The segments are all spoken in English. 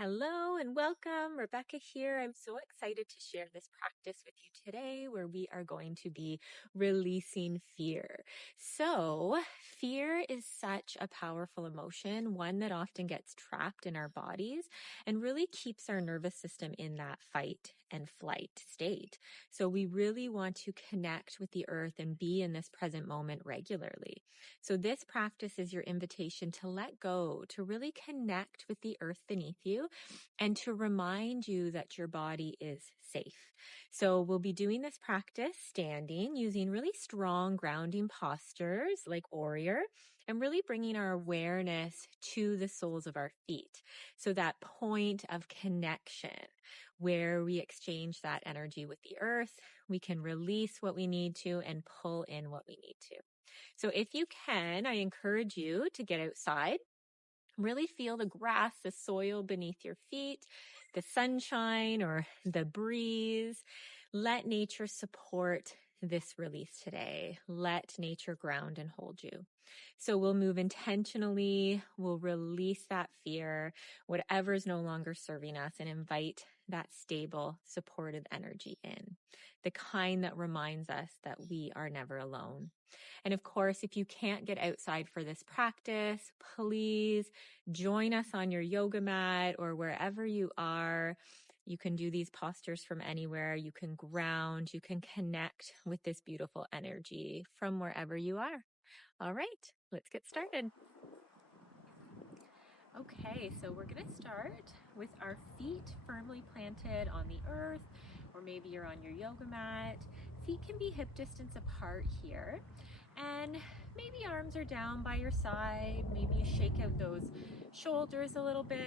Hello and welcome. Rebecca here. I'm so excited to share this practice with you today where we are going to be releasing fear. So, fear is such a powerful emotion, one that often gets trapped in our bodies and really keeps our nervous system in that fight and flight state. So, we really want to connect with the earth and be in this present moment regularly. So, this practice is your invitation to let go, to really connect with the earth beneath you, and to remind you that your body is safe. So we'll be doing this practice standing using really strong grounding postures like warrior and really bringing our awareness to the soles of our feet. So that point of connection where we exchange that energy with the earth, we can release what we need to and pull in what we need to. So if you can, I encourage you to get outside. Really feel the grass, the soil beneath your feet, the sunshine or the breeze. Let nature support this release today. Let nature ground and hold you. So we'll move intentionally. We'll release that fear, whatever is no longer serving us, and invite that stable, supportive energy in, the kind that reminds us that we are never alone. And of course, if you can't get outside for this practice, please join us on your yoga mat or wherever you are. You can do these postures from anywhere. You can ground. You can connect with this beautiful energy from wherever you are. All right, let's get started. Okay, so we're going to start with our feet firmly planted on the earth, or maybe you're on your yoga mat. Feet can be hip distance apart here. And maybe arms are down by your side. Maybe you shake out those shoulders a little bit.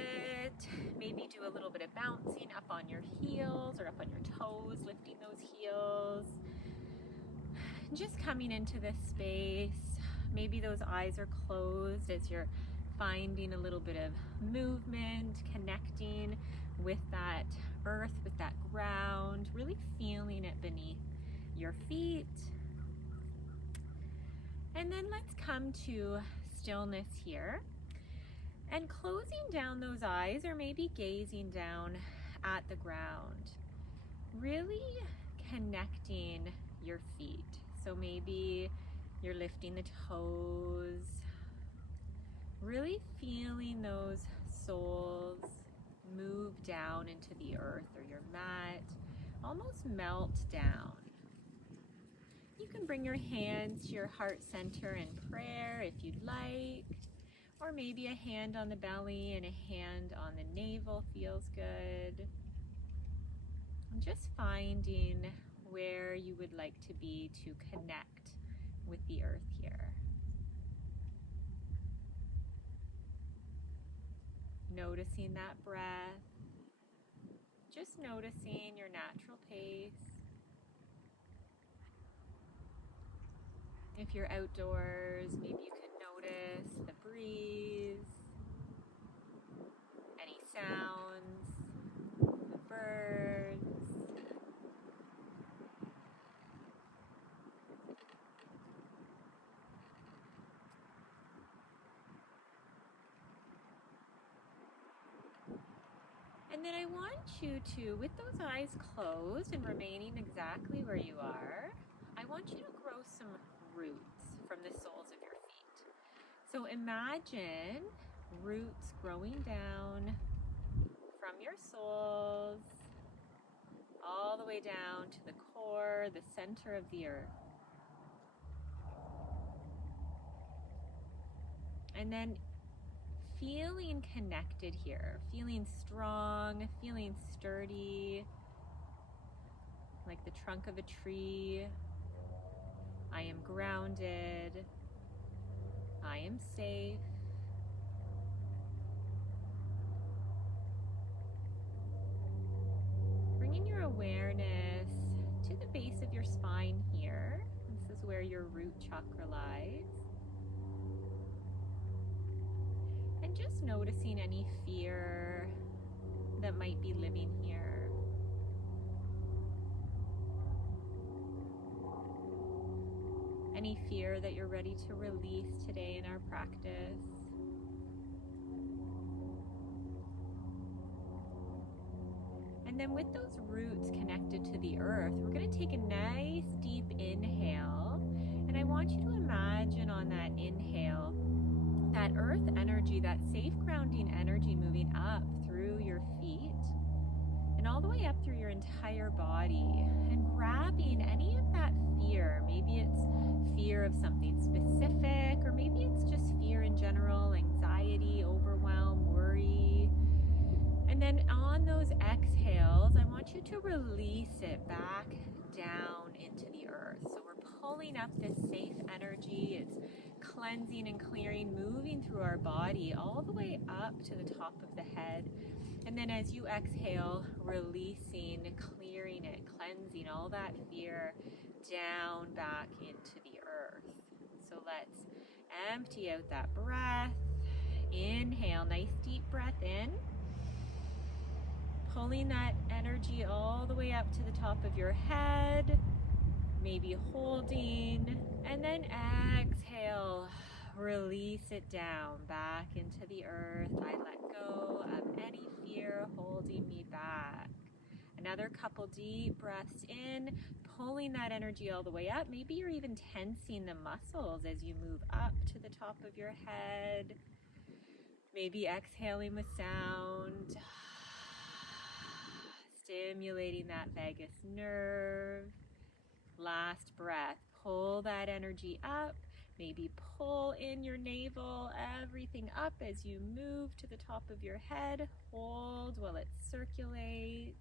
Maybe do a little bit of bouncing up on your heels or up on your toes, lifting those heels. Just coming into this space. Maybe those eyes are closed as you're finding a little bit of movement, connecting with that earth, with that ground, really feeling it beneath your feet. And then let's come to stillness here and closing down those eyes or maybe gazing down at the ground, really connecting your feet. So maybe you're lifting the toes, really feeling those soles move down into the earth or your mat, almost melt down. You can bring your hands to your heart center in prayer if you'd like, or maybe a hand on the belly and a hand on the navel feels good. And just finding where you would like to be to connect with the earth here. Noticing that breath, just noticing your natural pace. If you're outdoors, maybe you can notice the breeze, any sounds, the birds. And then I want you to, with those eyes closed and remaining exactly where you are, I want you to grow some roots from the soles of your feet. So imagine roots growing down from your soles all the way down to the core, the center of the earth. And then feeling connected here, feeling strong, feeling sturdy, like the trunk of a tree. I am grounded. I am safe. Bringing your awareness to the base of your spine here. This is where your root chakra lies. And just noticing any fear that might be living here. Any fear that you're ready to release today in our practice. And then with those roots connected to the earth, we're going to take a nice deep inhale. And I want you to imagine on that inhale, that earth energy, that safe grounding energy moving up through your feet and all the way up through your entire body, and grabbing any of that fear. Maybe it's fear of something specific, or maybe it's just fear in general, anxiety, overwhelm, worry. And then on those exhales, I want you to release it back down into the earth. So we're pulling up this safe energy. It's cleansing and clearing, moving through our body all the way up to the top of the head. And then as you exhale, releasing, clearing it, cleansing all that fear down back into the earth. So let's empty out that breath. Inhale, nice deep breath in. Pulling that energy all the way up to the top of your head, maybe holding, and then exhale, release it down back into the earth. I let go of any fear holding me back. Another couple deep breaths in, pulling that energy all the way up. Maybe you're even tensing the muscles as you move up to the top of your head. Maybe exhaling with sound. Stimulating that vagus nerve. Last breath, pull that energy up. Maybe pull in your navel, everything up as you move to the top of your head. Hold while it circulates.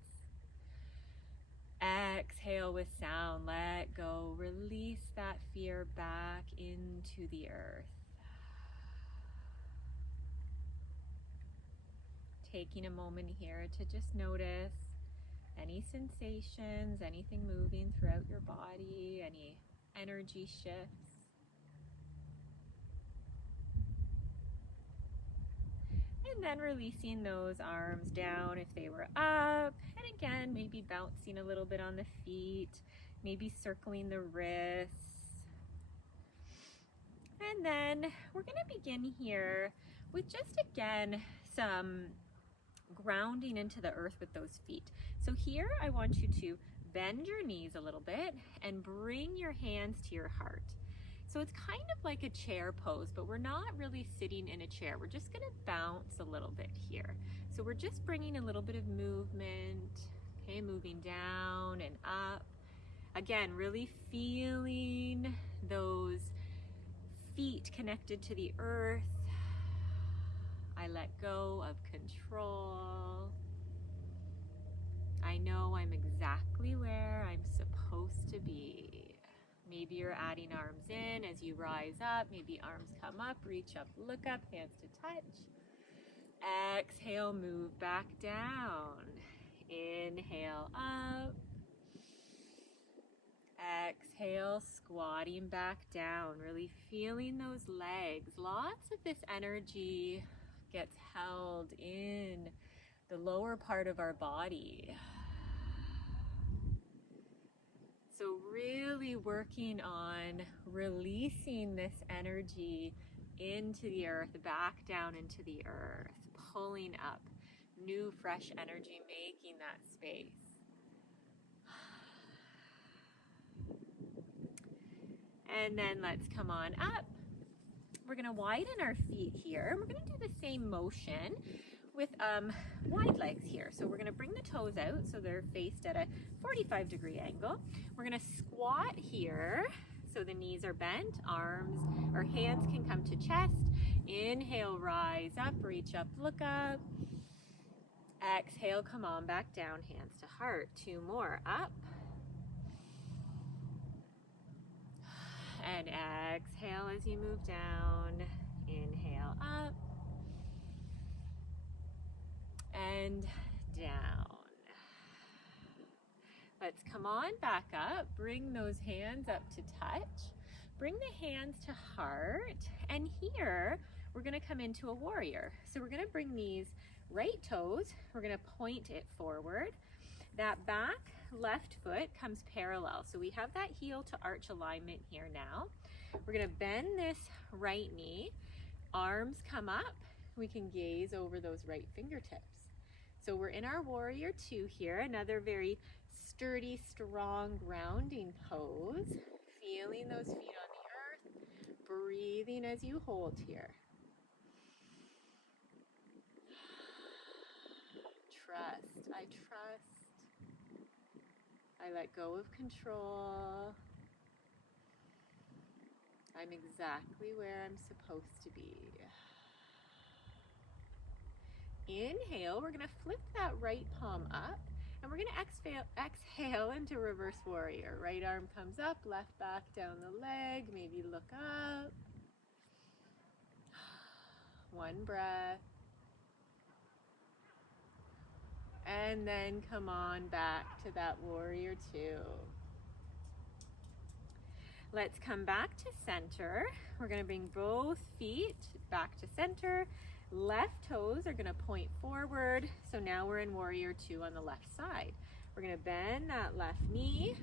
Exhale with sound, let go. Release that fear back into the earth. Taking a moment here to just notice any sensations, anything moving throughout your body, any energy shifts. And then releasing those arms down if they were up. And again, maybe bouncing a little bit on the feet, maybe circling the wrists. And then we're going to begin here with just again some grounding into the earth with those feet. So here I want you to bend your knees a little bit and bring your hands to your heart. So it's kind of like a chair pose, but we're not really sitting in a chair. We're just going to bounce a little bit here. So we're just bringing a little bit of movement, okay, moving down and up. Again, really feeling those feet connected to the earth. I let go of control. I know I'm exactly where I'm supposed to be. Maybe you're adding arms in as you rise up. Maybe arms come up, reach up, look up, hands to touch. Exhale, move back down. Inhale up. Exhale, squatting back down, really feeling those legs. Lots of this energy gets held in the lower part of our body. So really working on releasing this energy into the earth, back down into the earth, pulling up new fresh energy, making that space. And then let's come on up. We're going to widen our feet here. We're going to do the same motion with wide legs here. So we're going to bring the toes out so they're faced at a 45-degree angle. We're going to squat here so the knees are bent, arms or hands can come to chest. Inhale, rise up, reach up, look up. Exhale, come on back down, hands to heart. 2 more, up. And exhale as you move down. Inhale, up. And down. Let's come on back up. Bring those hands up to touch. Bring the hands to heart. And here, we're going to come into a warrior. So we're going to bring these right toes. We're going to point it forward. That back left foot comes parallel. So we have that heel to arch alignment here now. We're going to bend this right knee. Arms come up. We can gaze over those right fingertips. So we're in our warrior two here, another very sturdy, strong, grounding pose. Feeling those feet on the earth, breathing as you hold here. Trust, I trust. I let go of control. I'm exactly where I'm supposed to be. Inhale, we're going to flip that right palm up, and we're going to exhale into reverse warrior. Right arm comes up, left back down the leg, maybe look up. One breath. And then come on back to that warrior two. Let's come back to center. We're going to bring both feet back to center. Left toes are going to point forward. So now we're in warrior two on the left side. We're going to bend that left knee.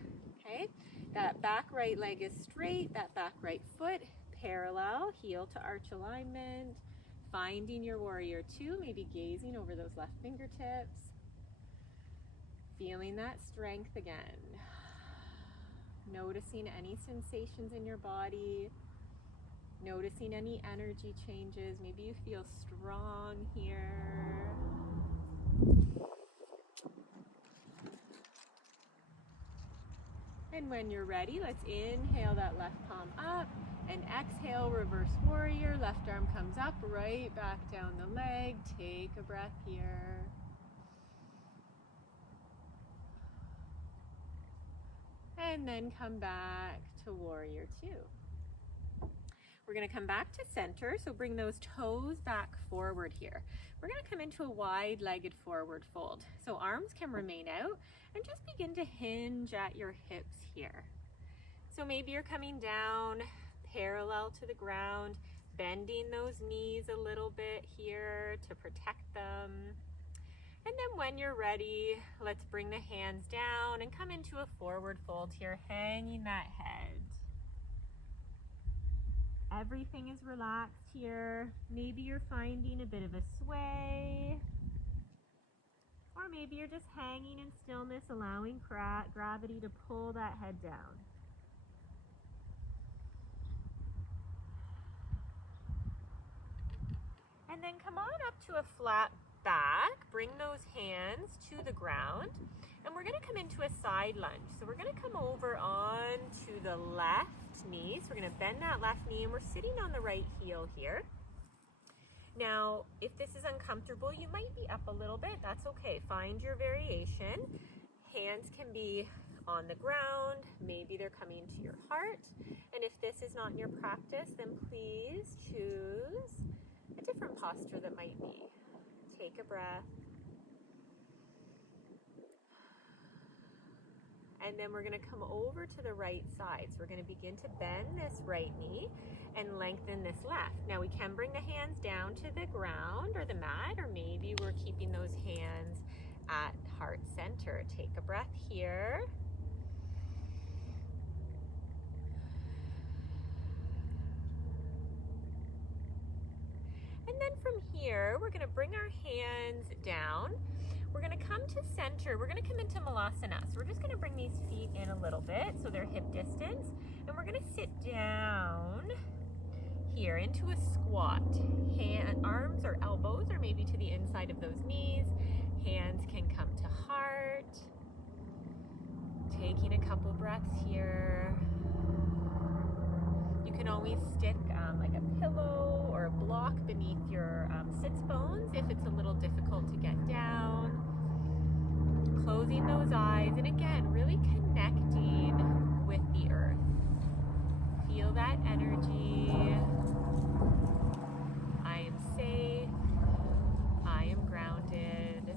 Okay, that back right leg is straight, that back right foot parallel, heel to arch alignment. Finding your warrior two, maybe gazing over those left fingertips. Feeling that strength again. Noticing any sensations in your body. Noticing any energy changes. Maybe you feel strong here. And when you're ready, let's inhale that left palm up and exhale, reverse warrior. Left arm comes up, right back down the leg. Take a breath here. And then come back to warrior two. We're going to come back to center, so bring those toes back forward here. We're going to come into a wide-legged forward fold. So arms can remain out and just begin to hinge at your hips here. So maybe you're coming down parallel to the ground, bending those knees a little bit here to protect them. And then when you're ready, let's bring the hands down and come into a forward fold here, hanging that head. Everything is relaxed here. Maybe you're finding a bit of a sway. Or maybe you're just hanging in stillness, allowing gravity to pull that head down. And then come on up to a flat back. Bring those hands to the ground. And we're going to come into a side lunge. So we're going to come over onto the left knee. So we're going to bend that left knee and we're sitting on the right heel here. Now, if this is uncomfortable, you might be up a little bit. That's okay. Find your variation. Hands can be on the ground. Maybe they're coming to your heart. And if this is not in your practice, then please choose a different posture that might be. Take a breath. And then we're going to come over to the right side. So we're going to begin to bend this right knee and lengthen this left. Now we can bring the hands down to the ground or the mat, or maybe we're keeping those hands at heart center. Take a breath here. And then from here, we're going to bring our hands down. We're going to come to center. We're going to come into Malasana. So we're just going to bring these feet in a little bit so they're hip distance. And we're going to sit down here into a squat. Arms or elbows or maybe to the inside of those knees. Hands can come to heart. Taking a couple breaths here. You can always stick like a pillow or a block beneath your sits bones if it's a little difficult to get down. Closing those eyes, and again, really connecting with the earth. Feel that energy. I am safe. I am grounded.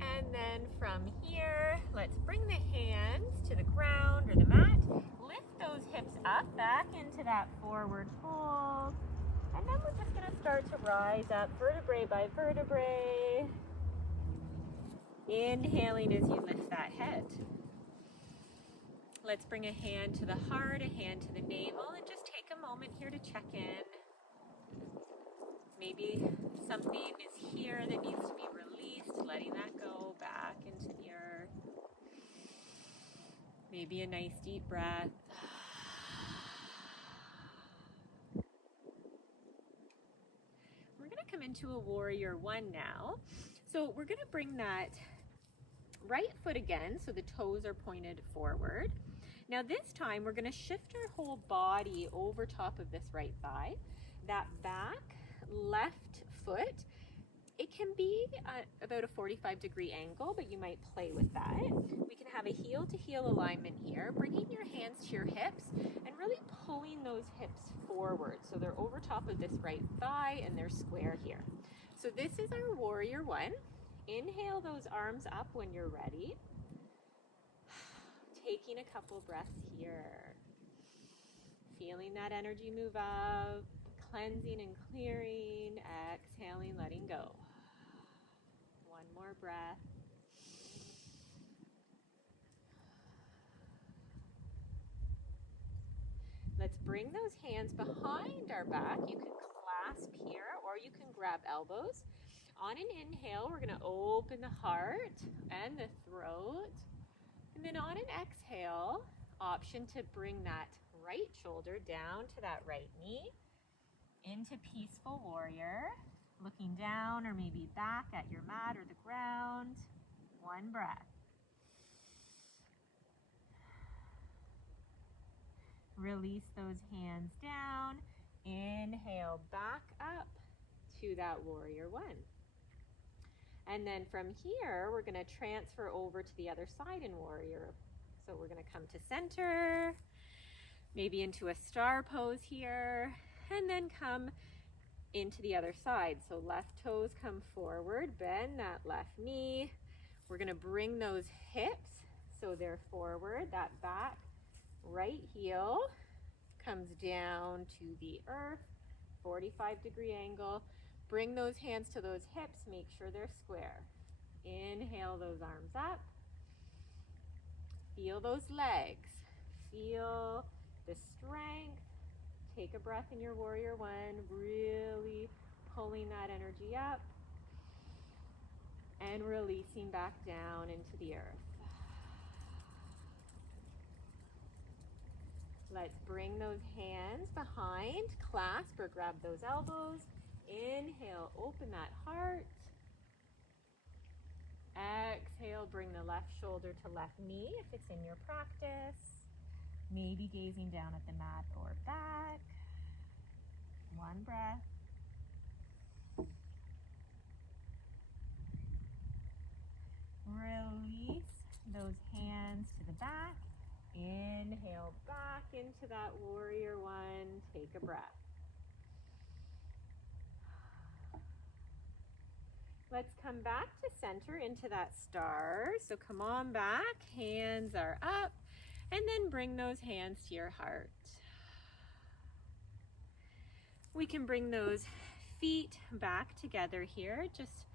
And then from here, let's bring the hands to the ground or the mat. Lift those hips up, back into that forward fold. And then we're just going to start to rise up vertebrae by vertebrae. Inhaling as you lift that head. Let's bring a hand to the heart, a hand to the navel, and just take a moment here to check in. Maybe something is here that needs to be released, letting that go back into the earth. Maybe a nice deep breath. We're going to come into a warrior one now. So we're going to bring that right foot again, so the toes are pointed forward. Now this time we're going to shift our whole body over top of this right thigh. That back left foot, it can be about a 45-degree angle, but you might play with that. We can have a heel to heel alignment here, bringing your hands to your hips and really pulling those hips forward. So they're over top of this right thigh and they're square here. So this is our warrior one. Inhale those arms up when you're ready. Taking a couple breaths here. Feeling that energy move up, cleansing and clearing, exhaling, letting go. One more breath. Let's bring those hands behind our back. You can clasp here or you can grab elbows. On an inhale, we're going to open the heart and the throat. And then on an exhale, option to bring that right shoulder down to that right knee. Into peaceful warrior. Looking down or maybe back at your mat or the ground. One breath. Release those hands down. Inhale back up to that warrior one. And then from here, we're going to transfer over to the other side in warrior. So we're going to come to center, maybe into a star pose here, and then come into the other side. So left toes come forward, bend that left knee. We're going to bring those hips so they're forward. That back right heel comes down to the earth, 45-degree angle. Bring those hands to those hips, make sure they're square. Inhale those arms up. Feel those legs. Feel the strength. Take a breath in your warrior one, really pulling that energy up and releasing back down into the earth. Let's bring those hands behind, clasp or grab those elbows. Inhale, open that heart. Exhale, bring the left shoulder to left knee if it's in your practice. Maybe gazing down at the mat or back. One breath. Release those hands to the back. Inhale back into that warrior one. Take a breath. Let's come back to center into that star. So come on back, hands are up, and then bring those hands to your heart. We can bring those feet back together here, just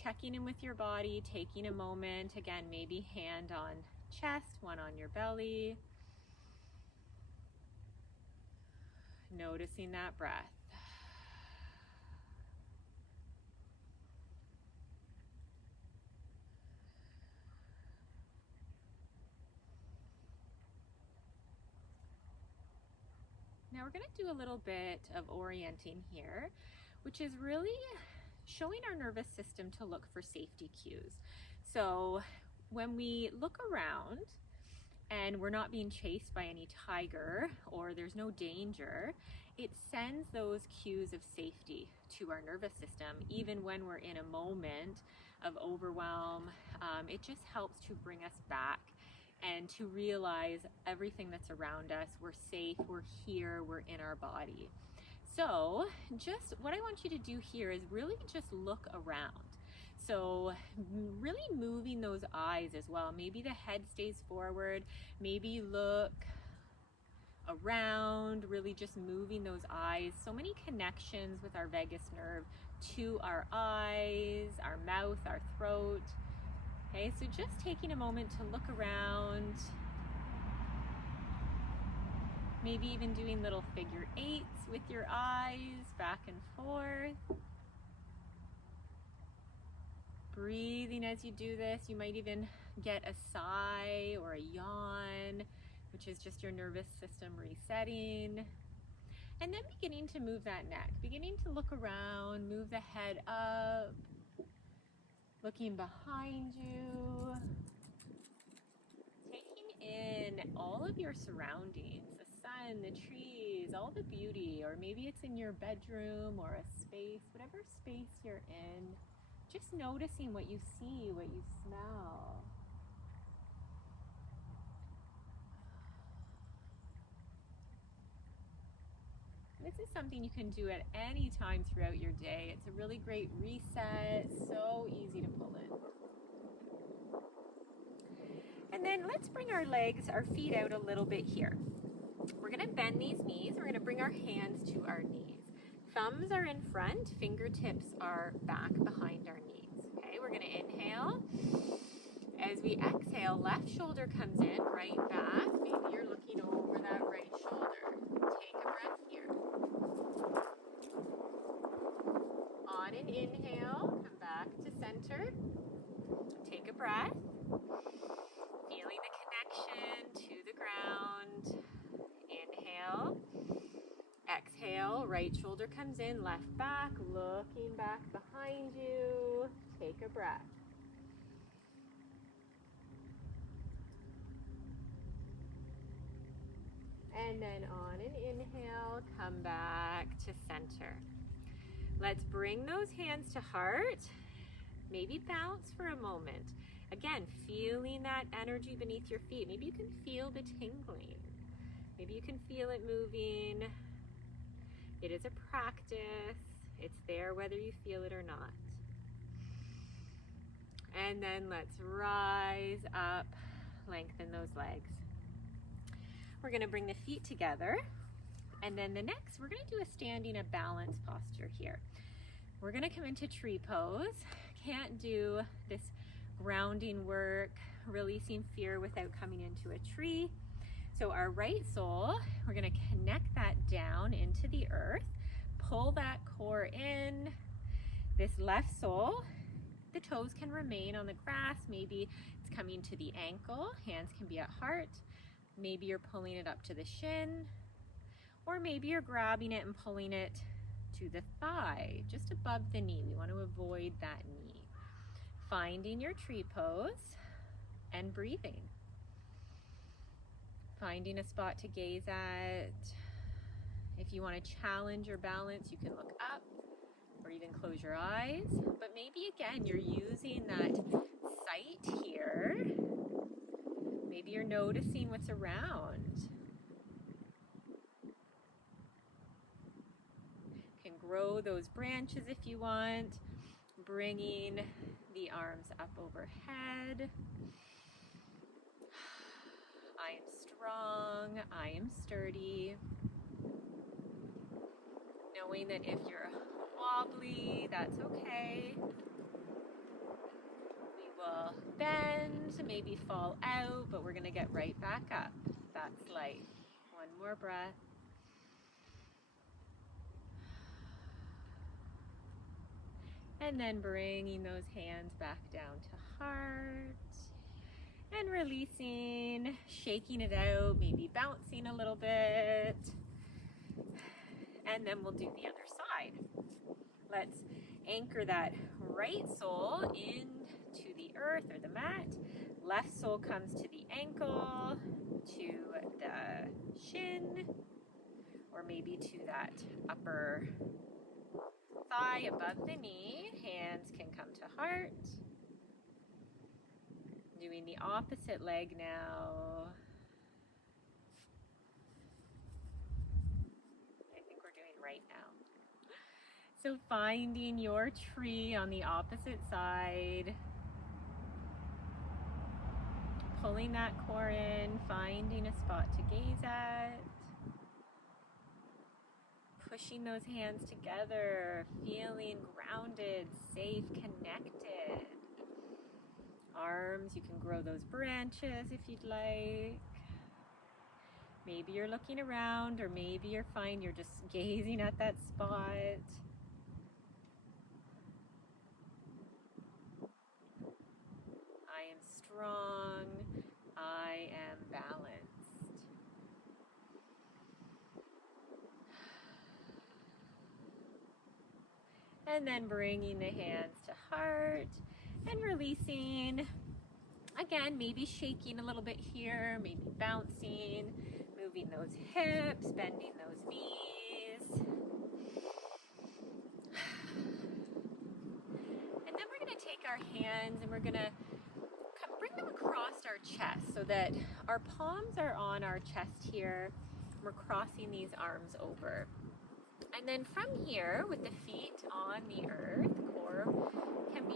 checking in with your body, taking a moment. Again, maybe hand on chest, one on your belly. Noticing that breath. Now we're going to do a little bit of orienting here, which is really showing our nervous system to look for safety cues. So when we look around and we're not being chased by any tiger or there's no danger, it sends those cues of safety to our nervous system. Even when we're in a moment of overwhelm, it just helps to bring us back and to realize everything that's around us, we're safe, we're here, we're in our body. So just what I want you to do here is really just look around. So really moving those eyes as well. Maybe the head stays forward, maybe look around, really just moving those eyes. So many connections with our vagus nerve to our eyes, our mouth, our throat. Okay, so just taking a moment to look around, maybe even doing little figure eights with your eyes back and forth. Breathing as you do this. You might even get a sigh or a yawn, which is just your nervous system resetting. And then beginning to move that neck, beginning to look around, move the head up, looking behind you, taking in all of your surroundings, the sun, the trees, all the beauty, or maybe it's in your bedroom or a space, whatever space you're in, just noticing what you see, what you smell. This is something you can do at any time throughout your day. It's a really great reset, so easy to pull in. And then let's bring our legs, our feet out a little bit here. We're gonna bend these knees. We're gonna bring our hands to our knees. Thumbs are in front, fingertips are back behind our knees. Okay, we're gonna inhale. As we exhale, left shoulder comes in, right back. Maybe you're looking over that right shoulder. Take a breath here. On an inhale, come back to center. Take a breath. Feeling the connection to the ground. Inhale. Exhale, right shoulder comes in, left back, looking back behind you. Take a breath. And then on an inhale, come back to center. Let's bring those hands to heart. Maybe bounce for a moment. Again, feeling that energy beneath your feet. Maybe you can feel the tingling. Maybe you can feel it moving. It is a practice. It's there whether you feel it or not. And then let's rise up, lengthen those legs. We're gonna bring the feet together. And then the next, we're gonna do a standing, a balance posture here. We're gonna come into tree pose. Can't do this grounding work, releasing fear without coming into a tree. So our right sole, we're gonna connect that down into the earth, pull that core in. This left sole, the toes can remain on the grass. Maybe it's coming to the ankle, hands can be at heart. Maybe you're pulling it up to the shin, or maybe you're grabbing it and pulling it to the thigh, just above the knee. We want to avoid that knee. Finding your tree pose and breathing. Finding a spot to gaze at. If you want to challenge your balance, you can look up or even close your eyes. But maybe again, you're using that sight here. Maybe you're noticing what's around. You can grow those branches if you want, bringing the arms up overhead. I am strong, I am sturdy. Knowing that if you're wobbly, that's okay. We will bend, maybe fall out, but we're gonna get right back up. That's life. One more breath. And then bringing those hands back down to heart. And releasing, shaking it out, maybe bouncing a little bit. And then we'll do the other side. Let's anchor that right sole into the earth or the mat. Left sole comes to the ankle, to the shin, or maybe to that upper thigh above the knee. Hands can come to heart. Doing the opposite leg now. I think we're doing right now. So finding your tree on the opposite side. Pulling that core in, finding a spot to gaze at. Pushing those hands together, feeling grounded, safe, connected. arms. You can grow those branches if you'd like. Maybe you're looking around, or maybe you're fine, you're just gazing at that spot. I am strong. I am balanced. And then bringing the hands to heart and releasing. Again, maybe shaking a little bit here, maybe bouncing, moving those hips, bending those knees. And then we're going to take our hands and we're going to bring them across our chest so that our palms are on our chest here. We're crossing these arms over. And then from here, with the feet on the earth, core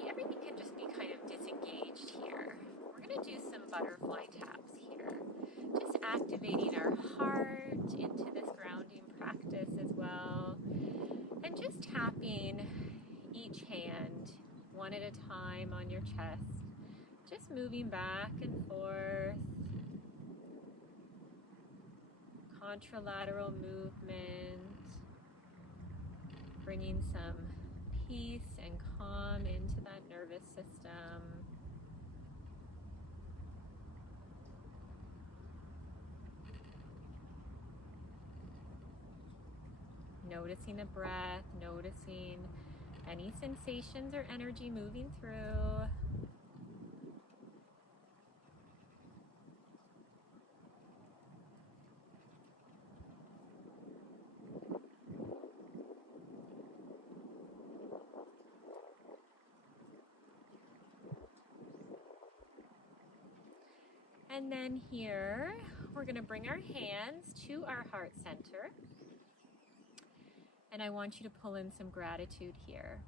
everything can just be kind of disengaged here. We're going to do some butterfly taps here. Just activating our heart into this grounding practice as well. And just tapping each hand one at a time on your chest. Just moving back and forth. Contralateral movement. Bringing some peace and calm into that nervous system. Noticing the breath, noticing any sensations or energy moving through. And then here, we're going to bring our hands to our heart center. And I want you to pull in some gratitude here.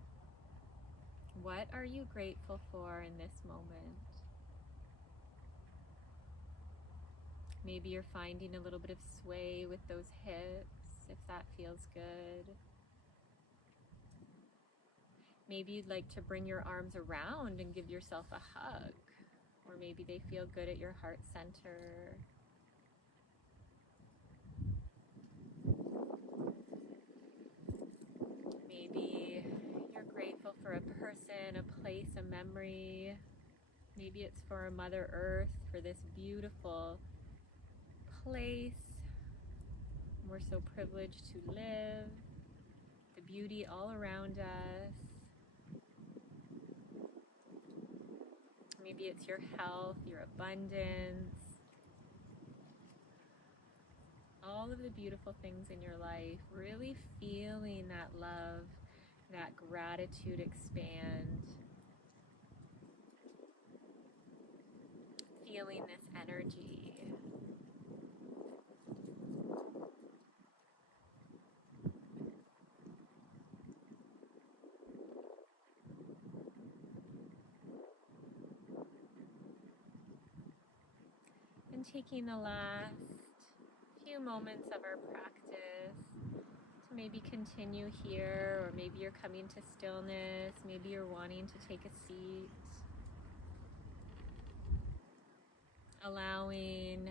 What are you grateful for in this moment? Maybe you're finding a little bit of sway with those hips, if that feels good. Maybe you'd like to bring your arms around and give yourself a hug. Or maybe they feel good at your heart center. Maybe you're grateful for a person, a place, a memory. Maybe it's for Mother Earth, for this beautiful place. We're so privileged to live. The beauty all around us. Maybe it's your health, your abundance. All of the beautiful things in your life. Really feeling that love, that gratitude expand. Feeling this energy. And taking the last few moments of our practice to maybe continue here, or maybe you're coming to stillness, maybe you're wanting to take a seat. Allowing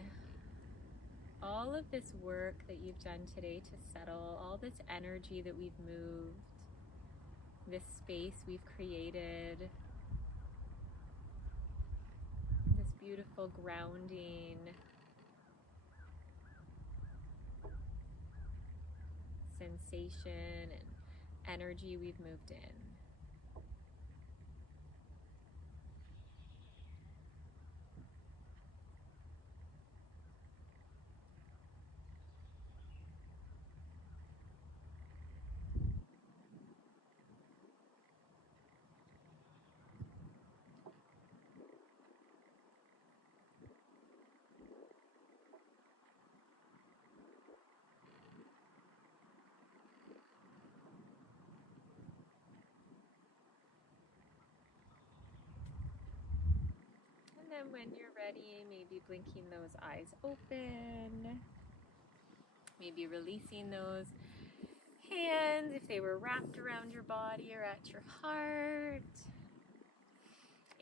all of this work that you've done today to settle, all this energy that we've moved, this space we've created, this beautiful grounding sensation and energy we've moved in. And then when you're ready, maybe blinking those eyes open. Maybe releasing those hands if they were wrapped around your body or at your heart.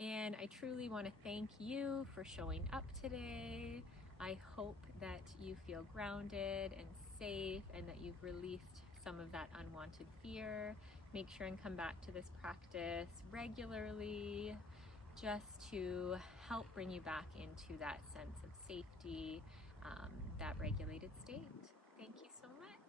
And I truly want to thank you for showing up today. I hope that you feel grounded and safe and that you've released some of that unwanted fear. Make sure and come back to this practice regularly just to help bring you back into that sense of safety, that regulated state. Thank you so much.